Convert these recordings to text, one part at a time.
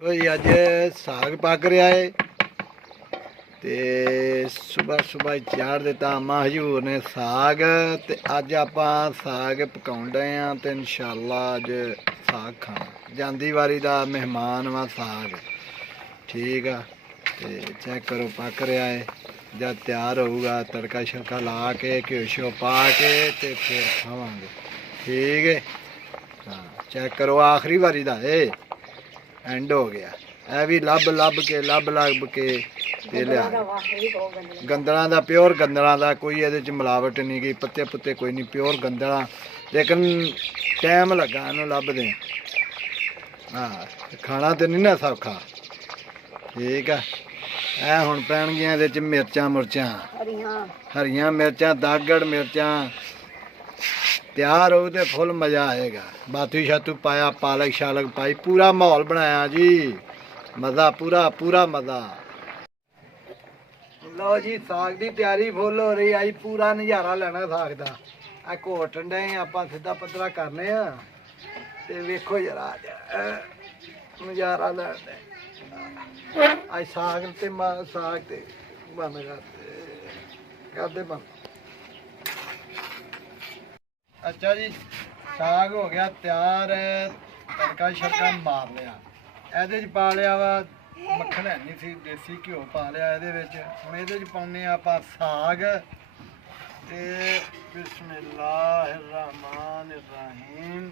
कोई अज साग पक रहा है ते सुबह सुबह चाढ़ दिता अम्मा हजूर ने साग ते अज आपां साग पकाउण डए आ ते इंशाअल्लाह अज साग खाना जांदी वारी दा मेहमान वा साग ठीक आ ते चेक करो पक रहा है जब तैयार होऊगा तड़का शड़का ला के घ्यो श्यो पा के ते फिर खावांगे ठीक है। हाँ चेक करो आखिरी वारी दा एंड हो गया है भी लभ के ते लिया गंदड़ा दा प्योर गंदड़ा दा कोई ये मिलावट नहीं गई पत्ते पुत्ते कोई नहीं प्योर गंदड़ा लेकिन टाइम लगा इन्हूं लभदे। हाँ खाना तो नहीं ना सौखा ठीक है। ए हुण पैणगियां इहदे च मिर्चां मुर्चां हरियां मिर्चां दागड़ मिर्चां तैयार हो तो फुल मज़ा आएगा। बातू शातू पाया पालक शालक पाई पूरा माहौल बनाया जी मज़ा पूरा पूरा मज़ा। लो जी साग की तैयारी फुल हो रही आई पूरा नज़ारा लेना साग का आ घोटन डे आप सीधा पतला करने ते वेखो जरा नज़ारा लेने आज साग ते साग ते बंद करते बंद। अच्छा जी साग हो गया तैयार तड़का शड़का मार लिया ये पा लिया वा मक्खन है नहीं सी देसी घ्यो पा लिया ये हम ये पाने आप साग ते बिस्मिल्लाहिर्रहमानिर्रहीम।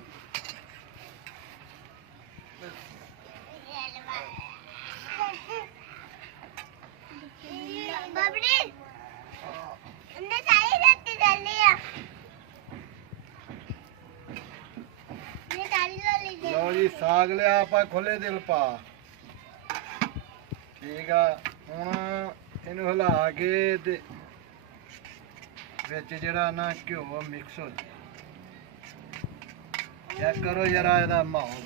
लो जी साग लिया आप खुले दिल पा ठीक है। हुण इनू हिला के ते विच जिहड़ा ना घ्यो मिक्स हो जाए चेक करो जरा इहदा माहौल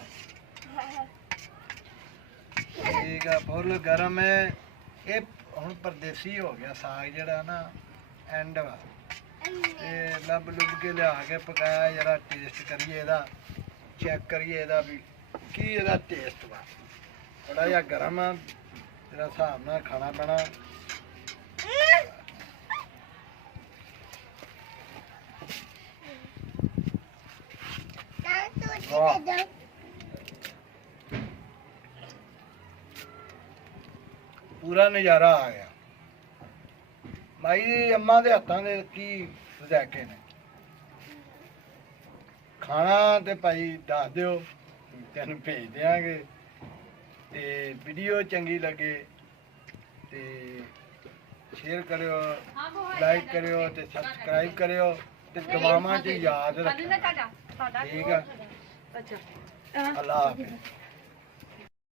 ठीक है फुल गर्म है ये हुण परदेसी हो गया साग जिहड़ा ना एंड वा ते लभ लुभ के लिया के पकाया जरा टेस्ट करिए इहदा चेक करिए इहदा भी की इहदा टेस्ट वा थोड़ा जिहा गर्म आ तेरा हिसाब नाल खाना पैना। पूरा नज़ारा आ गया भाई अम्मा के हत्थों के की फजैके ने खाना तो भाई दस दिओ तेन भेज देंगे ते वीडियो चंगी लगे ते शेयर करियो लाइक करियो ते सब्सक्राइब करियो ते दुआवां च याद रखियो ठीक है। अल्लाह हाफिज़।